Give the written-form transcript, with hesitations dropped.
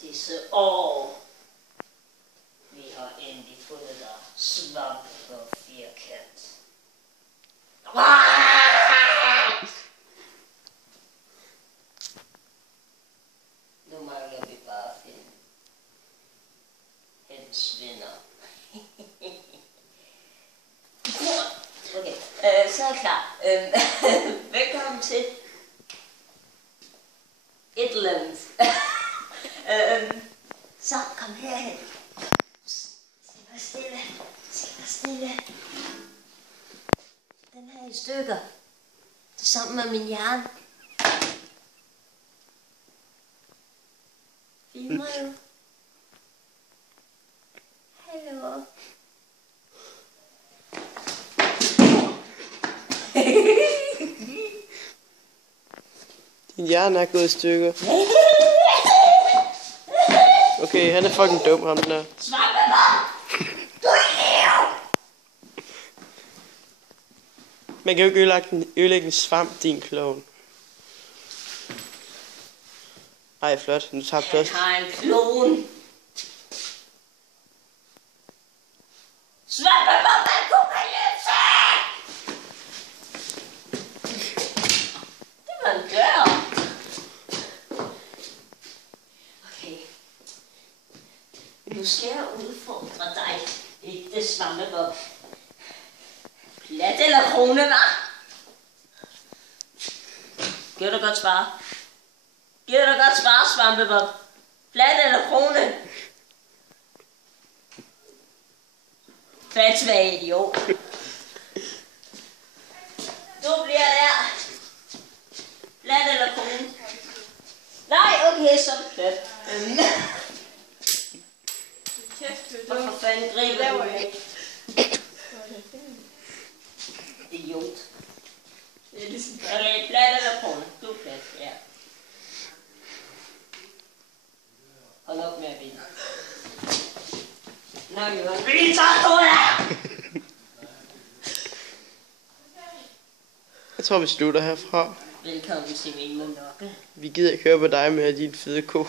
disse år. Vi har endelig fundet dig, svampe og firkant. Nu mangler vi bare at finde hans venner. Okay, så er jeg klar. Velkommen til et eller andet. Så kom herhen. Skal være stille. Skal være stille. Den her i stykker. Det er sammen med min hjerne. Filmer jo. Hallo. Din hjerne er gået i stykker. Okay, han er fucking dum, ham der. Man kan jo ikke ødelægge en svamp, din klovn. Ej, flot. Nu tager plads. Han har en klon. Svampeapokalypse! Det var en dør. Okay. Nu skal jeg udfordre dig, ægte Svampebob. Plat eller krone, hva'? Giver du godt svare? Giver du godt svare, Svampebob? Plat eller krone? Fat svag idiot. Nu bliver der. Plat eller krone? Nej, okay, så er det plat. Hvorfor fanden griber du ikke? Idiot. Det er ligesom okay, plat eller krone? Du er plat, ja. Hold op med at vinde. Nej, jeg vil blive taget ud af! Jeg tror, vi slutter herfra. Velkommen til min monokke. Vi gider ikke høre på dig med din fede ko.